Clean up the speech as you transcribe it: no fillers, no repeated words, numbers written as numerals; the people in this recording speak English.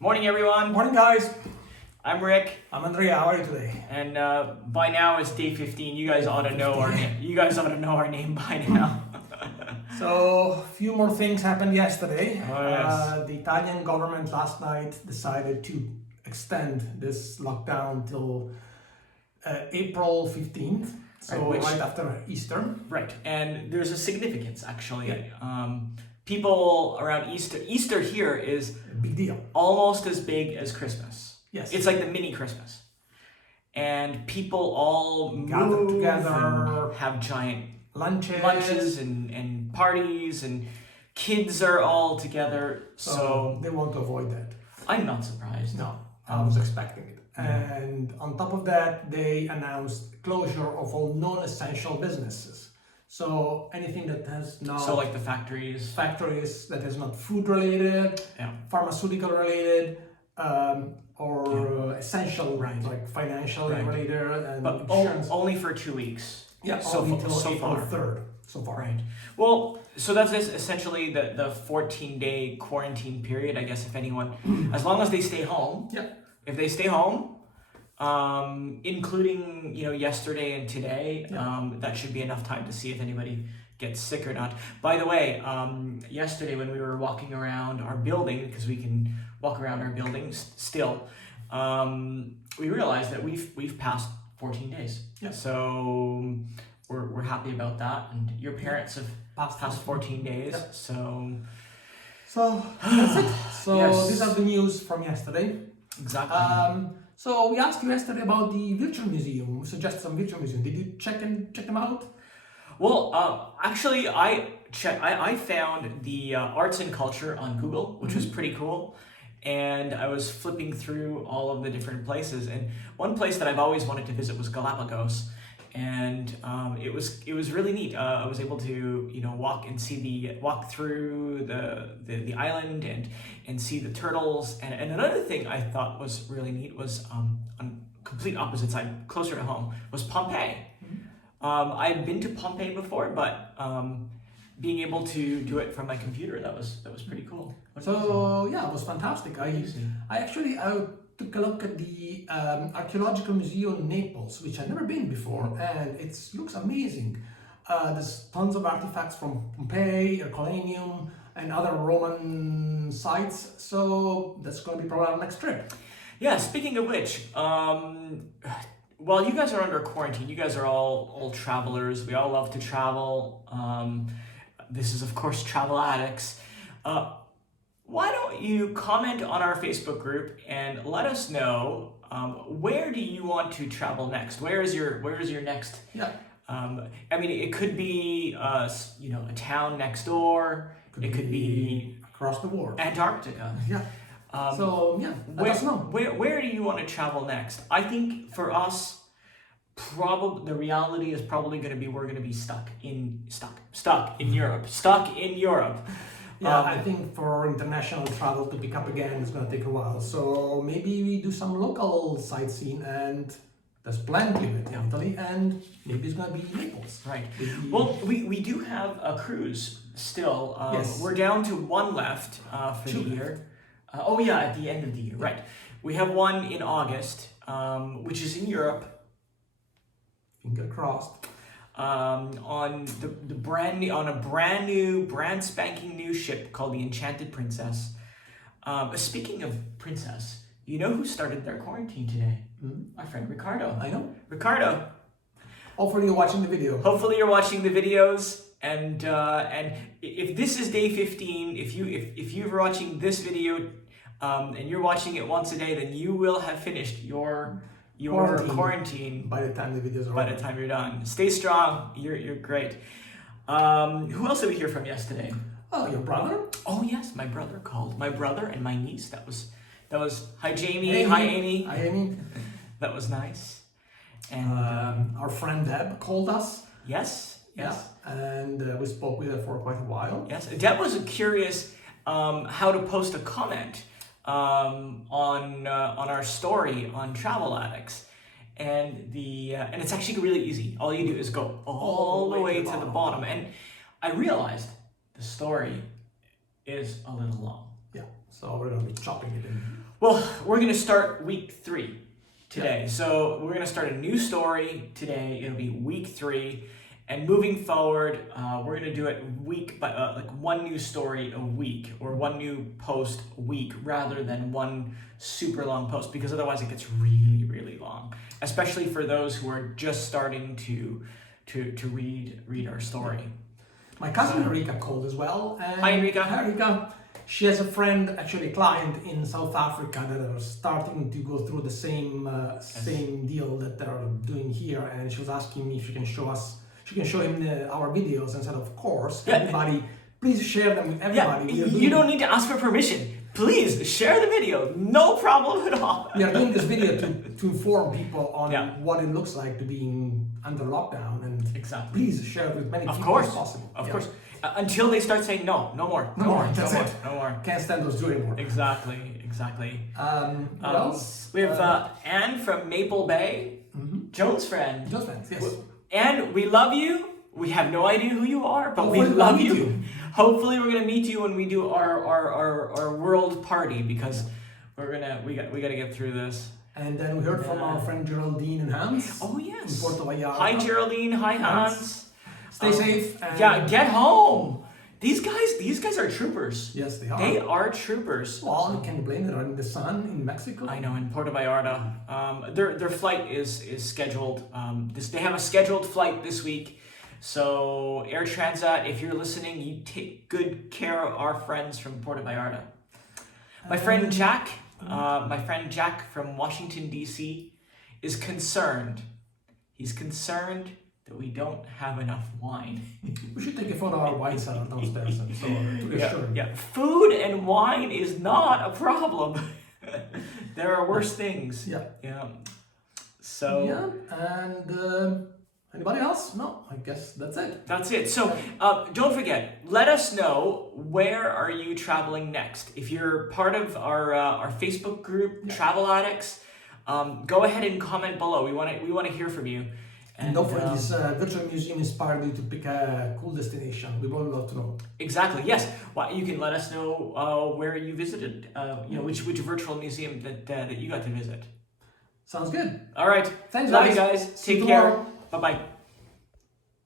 Morning, everyone. Morning, guys. I'm Rick, I'm Andrea. How are you today? and by now it's day 15. You guys ought to know our name. You guys ought to know our name by now. So, a few more things happened yesterday. Oh, yes. The Italian government last night decided to extend this lockdown till April 15th. So, right after Easter. Right, and there's a significance actually. Yeah. People around Easter here is A big deal. almost as big as Christmas. Yes. It's like the mini Christmas, and people all Gather move together. and have giant Lunches. and parties, and kids are all together. So they want to avoid that. I'm not surprised. No, I was expecting it. And on top of that, they announced closure of all non-essential businesses. So anything that has not So like the factories. factories, that is not food related, Yeah. pharmaceutical related, or essential, Right. like financial Right. related and But insurance. only for 2 weeks. Yeah, so only far- till so April far. 3rd. So far. Right. Well, so that's essentially the 14-day quarantine period, I guess, if anyone, as long as they stay home. Yeah. If they stay home, including, yesterday and today, that should be enough time to see if anybody gets sick or not. By the way, yesterday when we were walking around our building, because we can walk around our buildings still, we realized that we've passed 14 days. Yeah. So we're happy about that, and your parents have passed 14 days. Yeah. So that's it. So Yes. these are the news from yesterday. exactly. So we asked you yesterday about the virtual museum. We suggested some virtual museum. Did you check them out? Well, actually, I found the arts and culture on Google, which was pretty cool. And I was flipping through all of the different places, and one place that I've always wanted to visit was Galapagos, and it was really neat. I was able to walk through the island and see the turtles, and another thing I thought was really neat was on complete opposite side, closer to home, was Pompeii. I've been to Pompeii before, but being able to do it from my computer, that was pretty cool. So yeah, it was fantastic. What did you see? I took a look at the archaeological museum in Naples, which I've never been before, and it looks amazing. There's tons of artifacts from Pompeii, Herculaneum, and other Roman sites. So that's going to be probably our next trip. Yeah, speaking of which, while you guys are under quarantine, you guys are all travelers. We all love to travel. This is, of course, Travel Addicts. Why don't you comment on our Facebook group and let us know where do you want to travel next? Where is your next? Yeah. I mean, it could be a town next door. It could be across the world. Antarctica. Yeah. Let us know. Where do you want to travel next? I think for us, the reality is probably going to be we're going to be stuck in Europe. Stuck in Europe. Yeah, I think for international travel to pick up again, it's going to take a while. So maybe we do some local sightseeing, and there's plenty of it in Italy, and maybe it's going to be Naples. Right. Well, we do have a cruise still. Yes. We're down to one left for the year. At the end of the year, right. We have one in August, which is in Europe. Finger crossed. On a brand spanking new ship called the Enchanted Princess. Speaking of princess, you know who started their quarantine today? My friend Ricardo. I know. Ricardo. Hopefully you're watching the video. Hopefully you're watching the videos, and if this is day 15, if you're watching this video, and you're watching it once a day, then you will have finished your quarantine by the time the videos are by over. the time you're done. Stay strong. You're great. Who else did we hear from yesterday? Oh, your brother? Oh yes, my brother called. My brother and my niece. That was hi Jamie. Hey, hi Amy. Hi, Amy. That was nice. And Our friend Deb called us. yes. Yeah. And we spoke with her for quite a while. Yes. Deb was curious how to post a comment on our story on Travel Addicts, and and it's actually really easy. All you do is go all the way to the bottom, and I realized the story is a little long. Yeah, so we're going to be chopping it in. Well, we're going to start week 3 today. So we're going to start a new story today. It'll be week 3. And moving forward, we're going to do it week by like one new story a week or one new post a week rather than one super long post, because otherwise it gets really, really long, especially for those who are just starting to read our story. My cousin Enrica called as well. And Hi, Enrica. Hi, Enrica. She has a friend, actually a client in South Africa, that are starting to go through the same deal that they're doing here, and she was asking me if she can show him our videos, and said, of course, everybody, please share them with everybody. Yeah, you don't need to ask for permission. Please share the video. No problem at all. We are doing this video to inform people on what it looks like to being under lockdown, and please share it with many people as possible. Of course. Until they start saying no more. No more. Can't stand those two anymore. Exactly. What else? We have Anne from Maple Bay, Joan's friend. Joan's friend, yes. Anne, we love you. We have no idea who you are, but we love you. Hopefully, we're gonna meet you when we do our world party, because we got to get through this. And then we heard from our friend Geraldine and Hans. Oh yes. In Puerto Vallarta. Hi Geraldine. Hi Hans. Stay safe. And get home. These guys are troopers. Yes, they are. They are troopers. Well, you can't blame them. They're in the sun in Mexico. I know, in Puerto Vallarta. Their flight is scheduled. They have a scheduled flight this week. So Air Transat, if you're listening, you take good care of our friends from Puerto Vallarta. My friend Jack from Washington D.C. is concerned. He's concerned that we don't have enough wine. We should take a photo of our wine cellar downstairs. Food and wine is not a problem. There are worse things. Yeah. So. Yeah, and anybody else? No, I guess that's it. That's it. So don't forget, let us know, where are you traveling next? If you're part of our Facebook group, Travel Addicts, go ahead and comment below. We want to hear from you. And don't forget, this virtual museum inspired you to pick a cool destination. We would love to know. Exactly. Yes. Well, you can let us know where you visited. Which virtual museum that you got to visit. Sounds good. All right. Thanks, Love guys. you guys. See you Take care. tomorrow. Bye-bye.